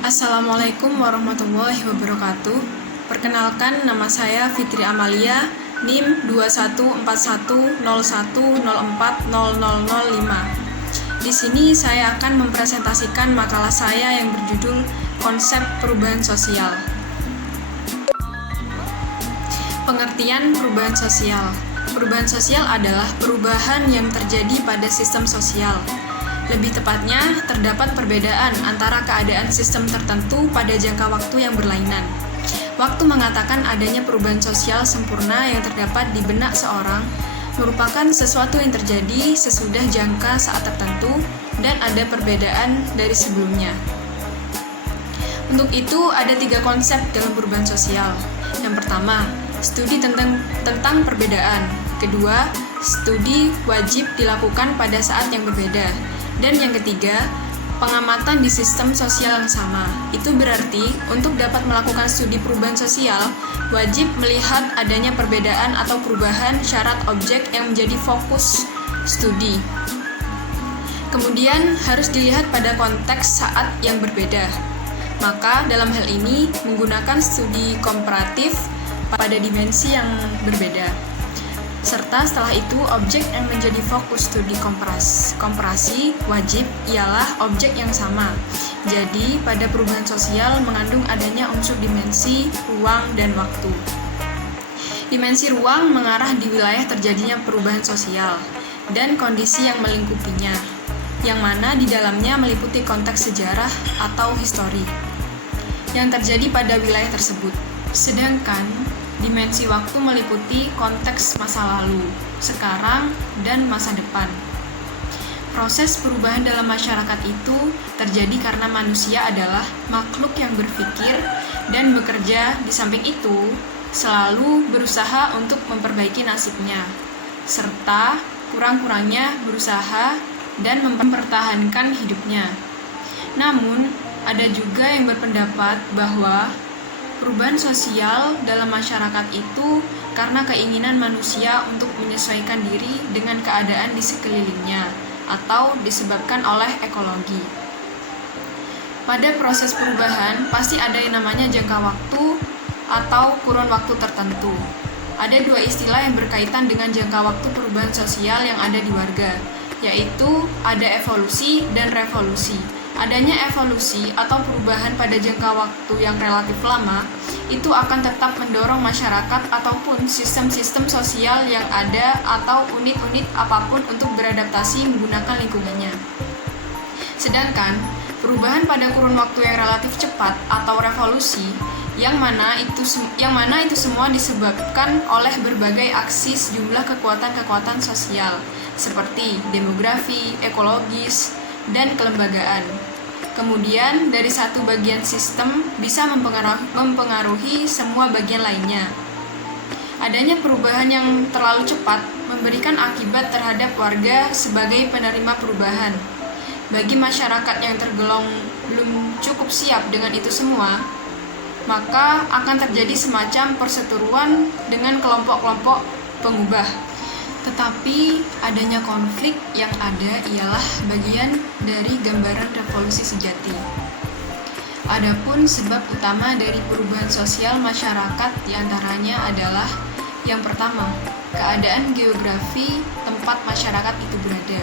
Assalamualaikum warahmatullahi wabarakatuh. Perkenalkan, nama saya Fitri Amalia, NIM 214101040005. Di sini saya akan mempresentasikan makalah saya yang berjudul Konsep Perubahan Sosial. Pengertian perubahan sosial. Perubahan sosial adalah perubahan yang terjadi pada sistem sosial. Lebih tepatnya, terdapat perbedaan antara keadaan sistem tertentu pada jangka waktu yang berlainan. Waktu mengatakan adanya perubahan sosial sempurna yang terdapat di benak seorang merupakan sesuatu yang terjadi sesudah jangka saat tertentu dan ada perbedaan dari sebelumnya. Untuk itu, ada 3 konsep dalam perubahan sosial. Yang pertama, studi tentang perbedaan. Kedua, studi wajib dilakukan pada saat yang berbeda. Dan yang ketiga, pengamatan di sistem sosial yang sama. Itu berarti, untuk dapat melakukan studi perubahan sosial, wajib melihat adanya perbedaan atau perubahan syarat objek yang menjadi fokus studi. Kemudian, harus dilihat pada konteks saat yang berbeda. Maka, dalam hal ini, menggunakan studi komparatif pada dimensi yang berbeda. Serta setelah itu, objek yang menjadi fokus studi komparasi wajib ialah objek yang sama. Jadi, pada perubahan sosial mengandung adanya unsur dimensi, ruang, dan waktu. Dimensi ruang mengarah di wilayah terjadinya perubahan sosial dan kondisi yang melingkupinya, yang mana di dalamnya meliputi konteks sejarah atau histori yang terjadi pada wilayah tersebut. Sedangkan dimensi waktu meliputi konteks masa lalu, sekarang, dan masa depan. Proses perubahan dalam masyarakat itu terjadi karena manusia adalah makhluk yang berpikir dan bekerja, di samping itu selalu berusaha untuk memperbaiki nasibnya, serta kurang-kurangnya berusaha dan mempertahankan hidupnya. Namun, ada juga yang berpendapat bahwa perubahan sosial dalam masyarakat itu karena keinginan manusia untuk menyesuaikan diri dengan keadaan di sekelilingnya atau disebabkan oleh ekologi. Pada proses perubahan pasti ada yang namanya jangka waktu atau kurun waktu tertentu. Ada 2 istilah yang berkaitan dengan jangka waktu perubahan sosial yang ada di warga, yaitu ada evolusi dan revolusi. Adanya evolusi atau perubahan pada jangka waktu yang relatif lama itu akan tetap mendorong masyarakat ataupun sistem-sistem sosial yang ada atau unit-unit apapun untuk beradaptasi menggunakan lingkungannya. Sedangkan perubahan pada kurun waktu yang relatif cepat atau revolusi yang mana itu semua disebabkan oleh berbagai aksi sejumlah kekuatan-kekuatan sosial seperti demografi, ekologis, dan kelembagaan. Kemudian, dari satu bagian sistem bisa mempengaruhi semua bagian lainnya. Adanya perubahan yang terlalu cepat memberikan akibat terhadap warga sebagai penerima perubahan. Bagi masyarakat yang tergolong belum cukup siap dengan itu semua, maka akan terjadi semacam perseteruan dengan kelompok-kelompok pengubah. Tetapi adanya konflik yang ada ialah bagian dari gambaran revolusi sejati. Adapun sebab utama dari perubahan sosial masyarakat diantaranya adalah yang pertama, keadaan geografi tempat masyarakat itu berada.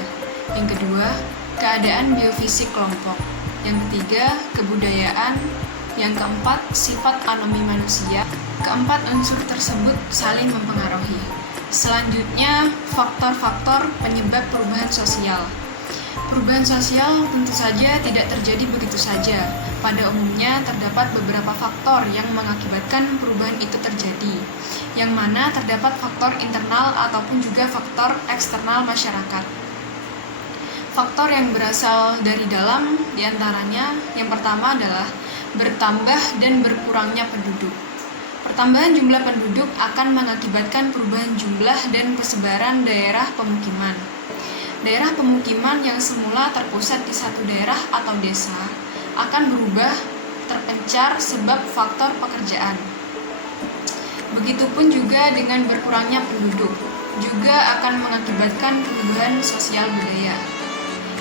Yang kedua, keadaan biofisik kelompok. Yang ketiga, kebudayaan. Yang keempat, sifat anomi manusia. Keempat unsur tersebut saling mempengaruhi. Selanjutnya, faktor-faktor penyebab perubahan sosial. Perubahan sosial tentu saja tidak terjadi begitu saja. Pada umumnya terdapat beberapa faktor yang mengakibatkan perubahan itu terjadi, yang mana terdapat faktor internal ataupun juga faktor eksternal masyarakat. Faktor yang berasal dari dalam diantaranya yang pertama adalah bertambah dan berkurangnya penduduk. Pertambahan jumlah penduduk akan mengakibatkan perubahan jumlah dan persebaran daerah pemukiman. Daerah pemukiman yang semula terpusat di satu daerah atau desa akan berubah terpencar sebab faktor pekerjaan. Begitupun juga dengan berkurangnya penduduk, juga akan mengakibatkan perubahan sosial budaya.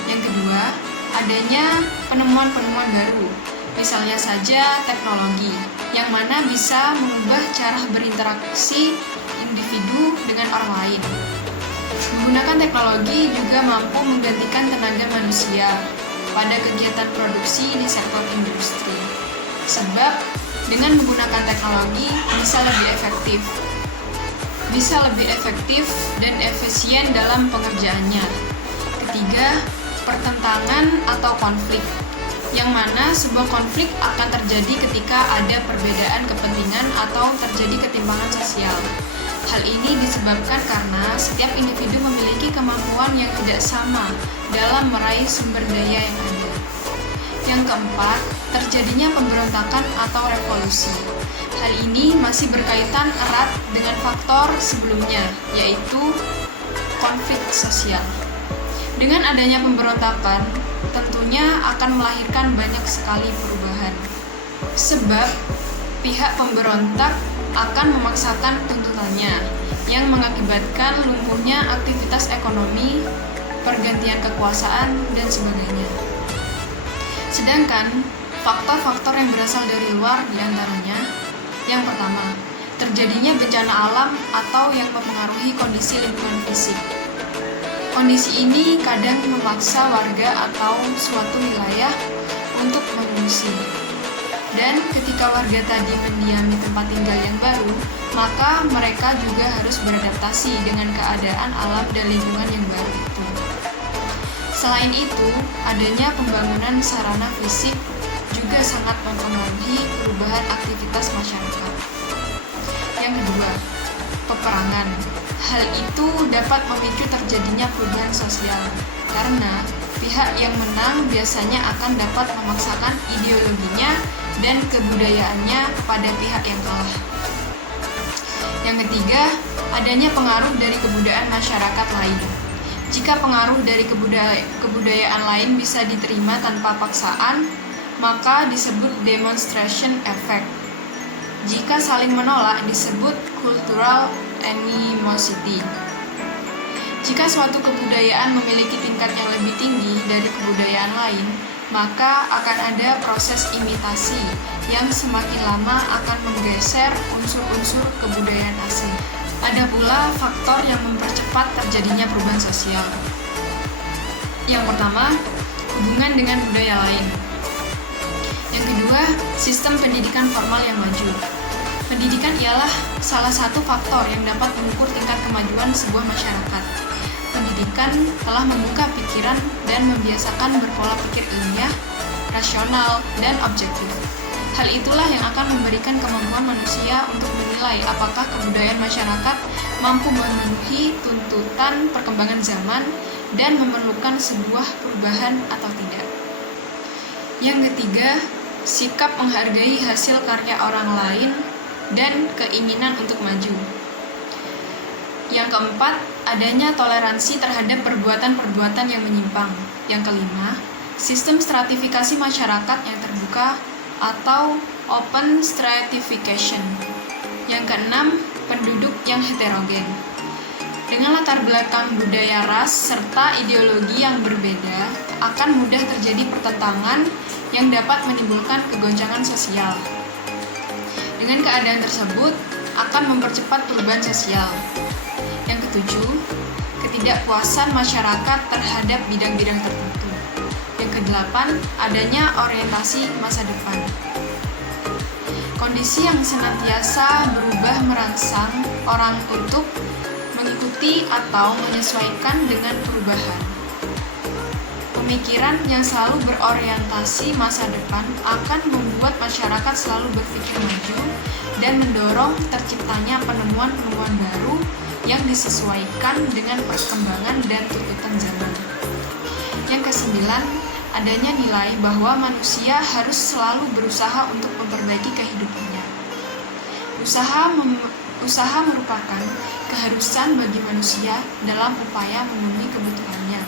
Yang kedua, adanya penemuan-penemuan baru. Misalnya saja teknologi, yang mana bisa mengubah cara berinteraksi individu dengan orang lain. Menggunakan teknologi juga mampu menggantikan tenaga manusia pada kegiatan produksi di sektor industri. Sebab dengan menggunakan teknologi bisa lebih efektif dan efisien dalam pengerjaannya. Ketiga, pertentangan atau konflik, yang mana sebuah konflik akan terjadi ketika ada perbedaan kepentingan atau terjadi ketimpangan sosial. Hal ini disebabkan karena setiap individu memiliki kemampuan yang tidak sama dalam meraih sumber daya yang ada. Yang keempat, terjadinya pemberontakan atau revolusi. Hal ini masih berkaitan erat dengan faktor sebelumnya, yaitu konflik sosial. Dengan adanya pemberontakan, tentunya akan melahirkan banyak sekali perubahan. Sebab, pihak pemberontak akan memaksakan tuntutannya, yang mengakibatkan lumpuhnya aktivitas ekonomi, pergantian kekuasaan, dan sebagainya. Sedangkan, faktor-faktor yang berasal dari luar diantaranya, yang pertama, terjadinya bencana alam atau yang mempengaruhi kondisi lingkungan fisik. Kondisi ini kadang memaksa warga atau suatu wilayah untuk mengungsi. Dan ketika warga tadi mendiami tempat tinggal yang baru, maka mereka juga harus beradaptasi dengan keadaan alam dan lingkungan yang baru itu. Selain itu, adanya pembangunan sarana fisik juga sangat mempengaruhi perubahan aktivitas masyarakat. Yang kedua, peperangan. Hal itu dapat memicu terjadinya perubahan sosial, karena pihak yang menang biasanya akan dapat memaksakan ideologinya dan kebudayaannya kepada pihak yang kalah. Yang ketiga, adanya pengaruh dari kebudayaan masyarakat lain. Jika pengaruh dari kebudayaan lain bisa diterima tanpa paksaan, maka disebut demonstration effect. Jika saling menolak, disebut cultural animosity. Jika suatu kebudayaan memiliki tingkat yang lebih tinggi dari kebudayaan lain, maka akan ada proses imitasi yang semakin lama akan menggeser unsur-unsur kebudayaan asing. Ada pula faktor yang mempercepat terjadinya perubahan sosial. Yang pertama, hubungan dengan budaya lain. Yang kedua, sistem pendidikan formal yang maju. Pendidikan ialah salah satu faktor yang dapat mengukur tingkat kemajuan sebuah masyarakat. Pendidikan telah membuka pikiran dan membiasakan berpola pikir ilmiah, rasional, dan objektif. Hal itulah yang akan memberikan kemampuan manusia untuk menilai apakah kebudayaan masyarakat mampu memenuhi tuntutan perkembangan zaman dan memerlukan sebuah perubahan atau tidak. Yang ketiga, sikap menghargai hasil karya orang lain dan keinginan untuk maju. Yang keempat, adanya toleransi terhadap perbuatan-perbuatan yang menyimpang. Yang kelima, sistem stratifikasi masyarakat yang terbuka atau open stratification. Yang keenam, penduduk yang heterogen. Dengan latar belakang budaya ras serta ideologi yang berbeda, akan mudah terjadi pertentangan yang dapat menimbulkan kegoncangan sosial. Dengan keadaan tersebut, akan mempercepat perubahan sosial. Yang ketujuh, ketidakpuasan masyarakat terhadap bidang-bidang tertentu. Yang kedelapan, adanya orientasi masa depan. Kondisi yang senantiasa berubah merangsang orang untuk mengikuti atau menyesuaikan dengan perubahan. Pemikiran yang selalu berorientasi masa depan akan membuat masyarakat selalu berpikir maju dan mendorong terciptanya penemuan-penemuan baru yang disesuaikan dengan perkembangan dan tuntutan zaman. Yang kesembilan, adanya nilai bahwa manusia harus selalu berusaha untuk memperbaiki kehidupannya. Usaha merupakan keharusan bagi manusia dalam upaya memenuhi kebutuhannya.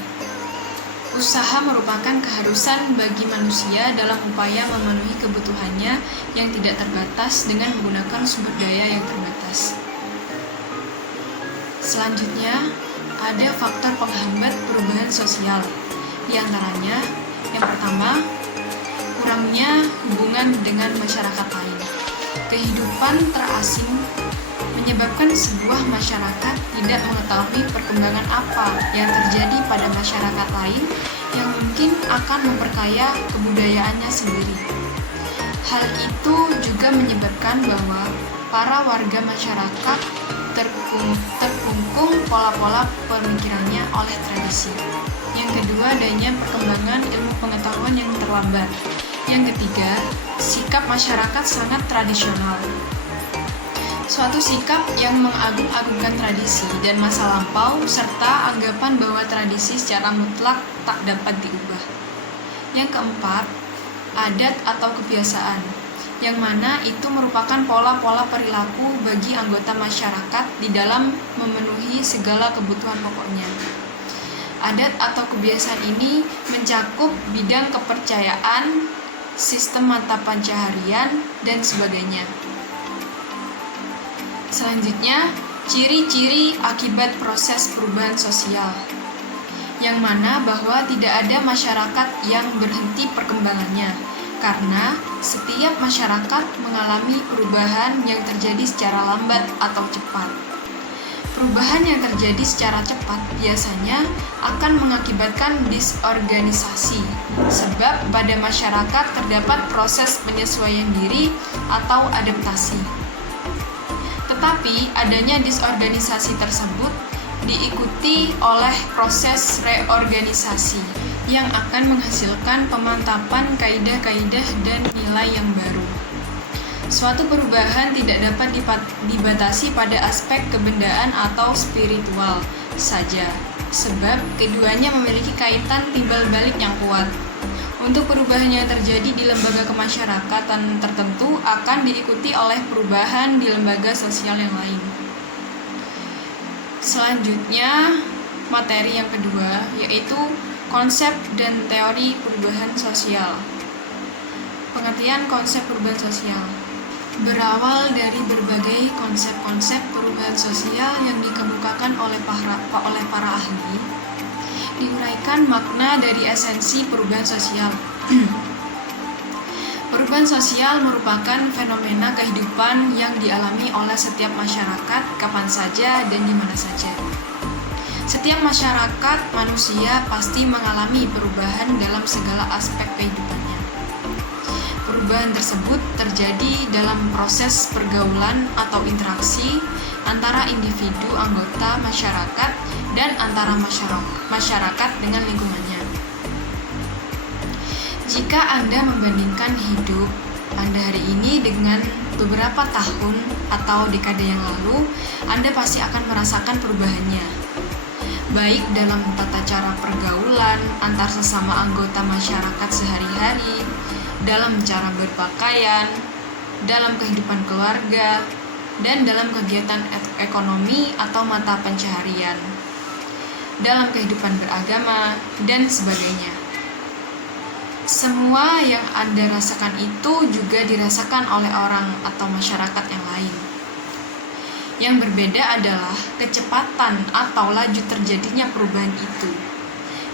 Usaha merupakan keharusan bagi manusia dalam upaya memenuhi kebutuhannya yang tidak terbatas dengan menggunakan sumber daya yang terbatas. Selanjutnya, ada faktor penghambat perubahan sosial. Di antaranya, yang pertama, kurangnya hubungan hubungan dengan masyarakat lain. Kehidupan terasing menyebabkan sebuah masyarakat tidak mengetahui perkembangan apa yang terjadi pada masyarakat lain yang mungkin akan memperkaya kebudayaannya sendiri. Hal itu juga menyebabkan bahwa para warga masyarakat terkungkung pola-pola pemikirannya oleh tradisi. Yang kedua, adanya perkembangan ilmu pengetahuan yang terlambat. Yang ketiga, sikap masyarakat sangat tradisional. Suatu sikap yang mengagung-agungkan tradisi dan masa lampau, serta anggapan bahwa tradisi secara mutlak tak dapat diubah. Yang keempat, adat atau kebiasaan, yang mana itu merupakan pola-pola perilaku bagi anggota masyarakat di dalam memenuhi segala kebutuhan pokoknya. Adat atau kebiasaan ini mencakup bidang kepercayaan, sistem mata pencaharian, dan sebagainya. Selanjutnya, ciri-ciri akibat proses perubahan sosial, yang mana bahwa tidak ada masyarakat yang berhenti perkembangannya, karena setiap masyarakat mengalami perubahan yang terjadi secara lambat atau cepat. Perubahan yang terjadi secara cepat biasanya akan mengakibatkan disorganisasi, sebab pada masyarakat terdapat proses penyesuaian diri atau adaptasi. Tetapi adanya disorganisasi tersebut diikuti oleh proses reorganisasi yang akan menghasilkan pemantapan kaidah-kaidah dan nilai yang baru. Suatu perubahan tidak dapat dibatasi pada aspek kebendaan atau spiritual saja, sebab keduanya memiliki kaitan timbal balik yang kuat. Untuk perubahan yang terjadi di lembaga kemasyarakatan tertentu akan diikuti oleh perubahan di lembaga sosial yang lain. Selanjutnya, materi yang kedua yaitu konsep dan teori perubahan sosial. Pengertian konsep perubahan sosial berawal dari berbagai konsep-konsep perubahan sosial yang dikemukakan oleh para ahli. Diuraikan makna dari esensi perubahan sosial. Perubahan sosial merupakan fenomena kehidupan yang dialami oleh setiap masyarakat kapan saja dan di mana saja. Setiap masyarakat manusia pasti mengalami perubahan dalam segala aspek kehidupannya. Perubahan tersebut terjadi dalam proses pergaulan atau interaksi antara individu anggota masyarakat dan antara masyarakat dengan lingkungannya. Jika Anda membandingkan hidup Anda hari ini dengan beberapa tahun atau dekade yang lalu, Anda pasti akan merasakan perubahannya. Baik dalam tata cara pergaulan antar sesama anggota masyarakat sehari-hari, dalam cara berpakaian, dalam kehidupan keluarga, dan dalam kegiatan ekonomi atau mata pencaharian, dalam kehidupan beragama, dan sebagainya. Semua yang Anda rasakan itu juga dirasakan oleh orang atau masyarakat yang lain. Yang berbeda adalah kecepatan atau laju terjadinya perubahan itu.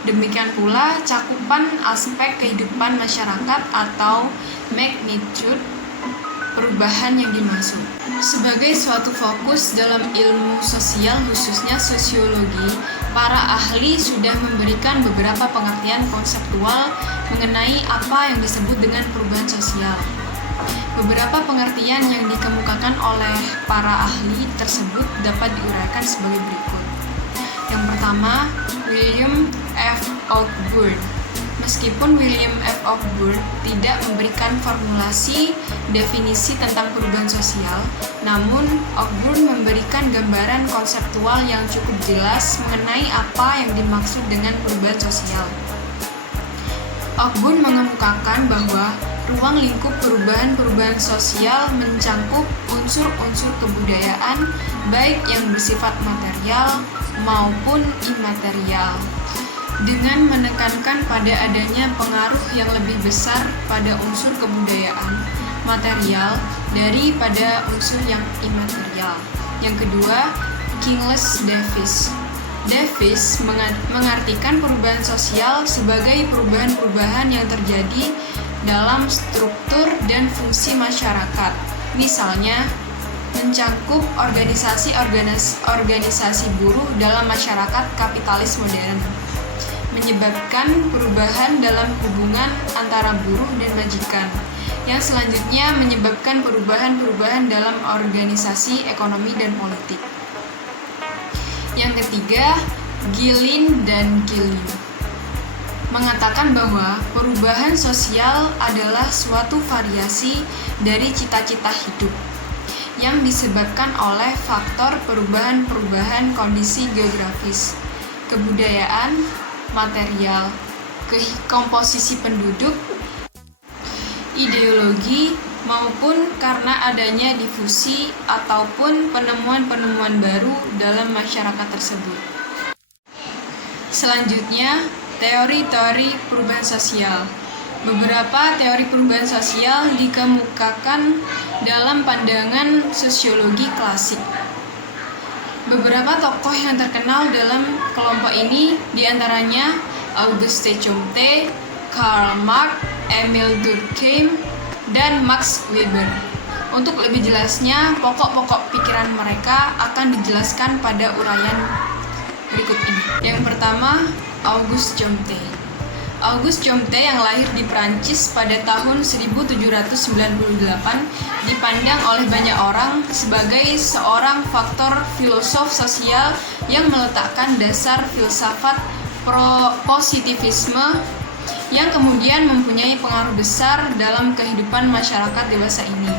Demikian pula cakupan aspek kehidupan masyarakat atau magnitude perubahan yang dimaksud. Sebagai suatu fokus dalam ilmu sosial, khususnya sosiologi, para ahli sudah memberikan beberapa pengertian konseptual mengenai apa yang disebut dengan perubahan sosial. Beberapa pengertian yang dikemukakan oleh para ahli tersebut dapat diuraikan sebagai berikut. Yang pertama, William F. Ogburn. Meskipun William F. Ogburn tidak memberikan formulasi definisi tentang perubahan sosial, namun Ogburn memberikan gambaran konseptual yang cukup jelas mengenai apa yang dimaksud dengan perubahan sosial. Ogburn mengemukakan bahwa ruang lingkup perubahan sosial mencakup unsur-unsur kebudayaan, baik yang bersifat material maupun imaterial, dengan menekankan pada adanya pengaruh yang lebih besar pada unsur kebudayaan material daripada unsur yang imaterial. Yang kedua, Kingsley Davis. Davis mengartikan perubahan sosial sebagai perubahan-perubahan yang terjadi dalam struktur dan fungsi masyarakat. Misalnya, mencakup organisasi buruh dalam masyarakat kapitalis modern, menyebabkan perubahan dalam hubungan antara buruh dan majikan, yang selanjutnya menyebabkan perubahan-perubahan dalam organisasi ekonomi dan politik. Yang ketiga, Gilin dan Gilin mengatakan bahwa perubahan sosial adalah suatu variasi dari cita-cita hidup yang disebabkan oleh faktor perubahan-perubahan kondisi geografis, kebudayaan, material, komposisi penduduk, ideologi, maupun karena adanya difusi ataupun penemuan-penemuan baru dalam masyarakat tersebut. Selanjutnya, teori-teori perubahan sosial. Beberapa teori perubahan sosial dikemukakan dalam pandangan sosiologi klasik. Beberapa tokoh yang terkenal dalam kelompok ini diantaranya Auguste Comte, Karl Marx, Emil Durkheim, dan Max Weber. Untuk lebih jelasnya, pokok-pokok pikiran mereka akan dijelaskan pada uraian berikut ini. Yang pertama, Auguste Comte. Auguste Comte yang lahir di Prancis pada tahun 1798 dipandang oleh banyak orang sebagai seorang faktor filosof sosial yang meletakkan dasar filsafat positivisme yang kemudian mempunyai pengaruh besar dalam kehidupan masyarakat dewasa ini.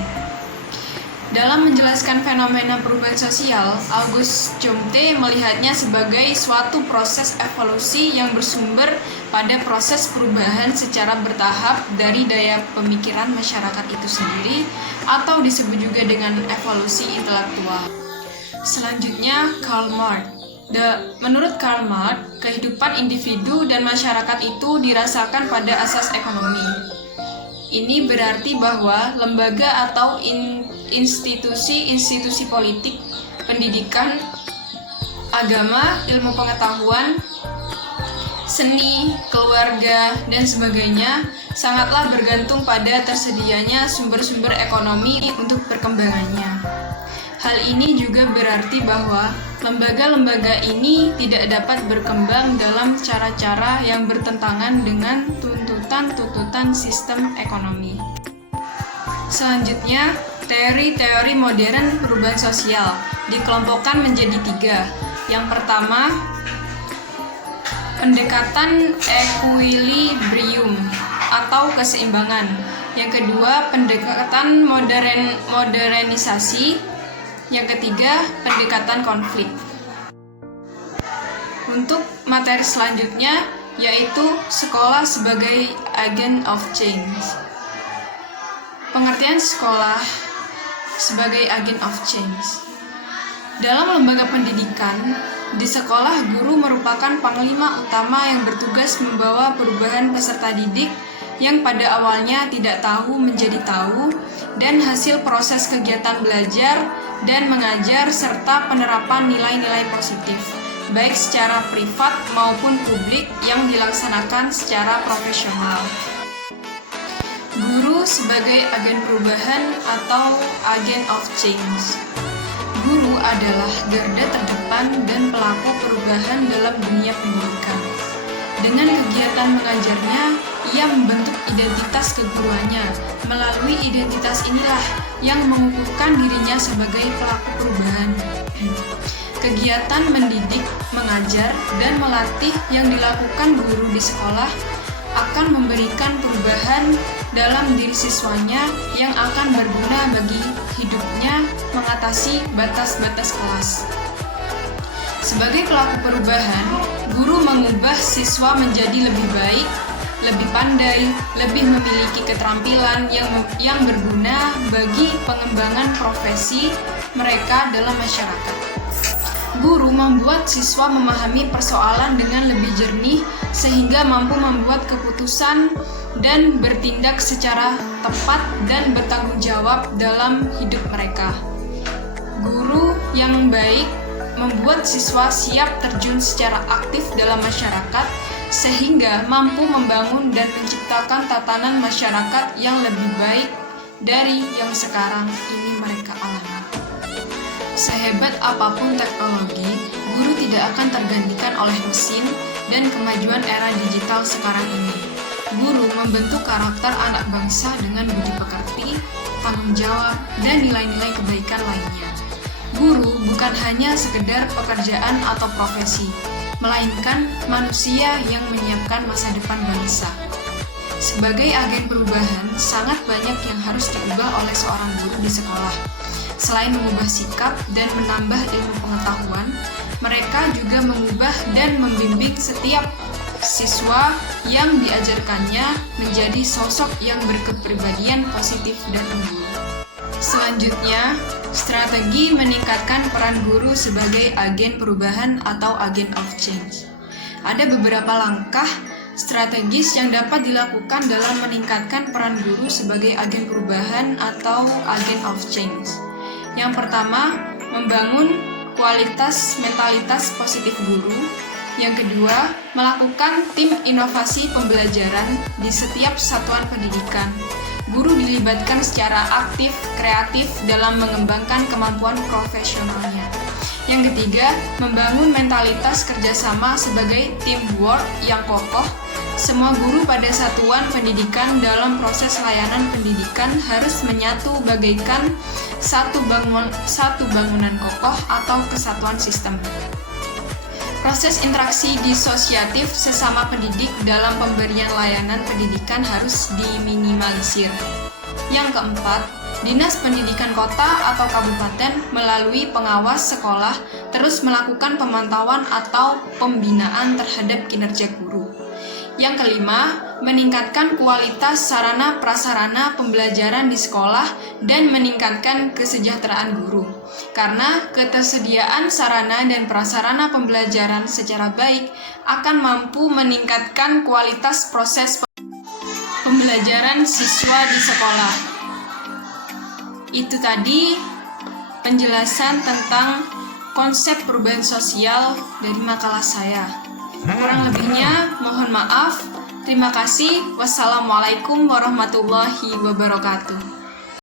Dalam menjelaskan fenomena perubahan sosial, Auguste Comte melihatnya sebagai suatu proses evolusi yang bersumber pada proses perubahan secara bertahap dari daya pemikiran masyarakat itu sendiri, atau disebut juga dengan evolusi intelektual. Selanjutnya, Karl Marx. Menurut Karl Marx, kehidupan individu dan masyarakat itu dirasakan pada asas ekonomi. Ini berarti bahwa lembaga atau institusi-institusi politik, pendidikan, agama, ilmu pengetahuan, seni, keluarga, dan sebagainya sangatlah bergantung pada tersedianya sumber-sumber ekonomi untuk perkembangannya. Hal ini juga berarti bahwa lembaga-lembaga ini tidak dapat berkembang dalam cara-cara yang bertentangan dengan tuntutan-tuntutan sistem ekonomi. Selanjutnya, teori-teori modern perubahan sosial dikelompokkan menjadi 3. Yang pertama, pendekatan equilibrium atau keseimbangan. Yang kedua, pendekatan modernisasi. Yang ketiga, pendekatan konflik. Untuk materi selanjutnya yaitu sekolah sebagai agent of change. Pengertian sekolah sebagai agent of change. Dalam lembaga pendidikan, di sekolah guru merupakan panglima utama yang bertugas membawa perubahan peserta didik yang pada awalnya tidak tahu menjadi tahu, dan hasil proses kegiatan belajar dan mengajar serta penerapan nilai-nilai positif, baik secara privat maupun publik yang dilaksanakan secara profesional. Guru sebagai agen perubahan atau agent of change. Guru adalah garda terdepan dan pelaku perubahan dalam dunia pendidikan. Dengan kegiatan mengajarnya, ia membentuk identitas keguruannya. Melalui identitas inilah yang mengukuhkan dirinya sebagai pelaku perubahan. Kegiatan mendidik, mengajar, dan melatih yang dilakukan guru di sekolah akan memberikan perubahan dalam diri siswanya yang akan berguna bagi hidupnya mengatasi batas-batas kelas. Sebagai pelaku perubahan, guru mengubah siswa menjadi lebih baik, lebih pandai, lebih memiliki keterampilan yang berguna bagi pengembangan profesi mereka dalam masyarakat. Guru membuat siswa memahami persoalan dengan lebih jernih sehingga mampu membuat keputusan dan bertindak secara tepat dan bertanggung jawab dalam hidup mereka. Guru yang baik membuat siswa siap terjun secara aktif dalam masyarakat sehingga mampu membangun dan menciptakan tatanan masyarakat yang lebih baik dari yang sekarang ini mereka alami. Sehebat apapun teknologi, guru tidak akan tergantikan oleh mesin dan kemajuan era digital sekarang ini. Guru membentuk karakter anak bangsa dengan budi pekerti, tanggung jawab, dan nilai-nilai kebaikan lainnya. Guru bukan hanya sekedar pekerjaan atau profesi, melainkan manusia yang menyiapkan masa depan bangsa. Sebagai agen perubahan, sangat banyak yang harus diubah oleh seorang guru di sekolah. Selain mengubah sikap dan menambah ilmu pengetahuan, mereka juga mengubah dan membimbing setiap siswa yang diajarkannya menjadi sosok yang berkepribadian positif dan unggul. Selanjutnya, strategi meningkatkan peran guru sebagai agen perubahan atau agent of change. Ada beberapa langkah strategis yang dapat dilakukan dalam meningkatkan peran guru sebagai agen perubahan atau agent of change. Yang pertama, membangun kualitas mentalitas positif guru. Yang kedua, melakukan tim inovasi pembelajaran di setiap satuan pendidikan. Guru dilibatkan secara aktif, kreatif dalam mengembangkan kemampuan profesionalnya. Yang ketiga, membangun mentalitas kerjasama sebagai teamwork yang kokoh. Semua guru pada satuan pendidikan dalam proses layanan pendidikan harus menyatu bagaikan satu bangunan kokoh atau kesatuan sistem. Proses interaksi disosiatif sesama pendidik dalam pemberian layanan pendidikan harus diminimalisir. Yang keempat, Dinas Pendidikan Kota atau Kabupaten melalui pengawas sekolah terus melakukan pemantauan atau pembinaan terhadap kinerja guru. Yang kelima, meningkatkan kualitas sarana prasarana pembelajaran di sekolah dan meningkatkan kesejahteraan guru. Karena ketersediaan sarana dan prasarana pembelajaran secara baik akan mampu meningkatkan kualitas proses pembelajaran siswa di sekolah. Itu tadi penjelasan tentang konsep perubahan sosial dari makalah saya. Kurang lebihnya mohon maaf. Terima kasih. Wassalamualaikum warahmatullahi wabarakatuh.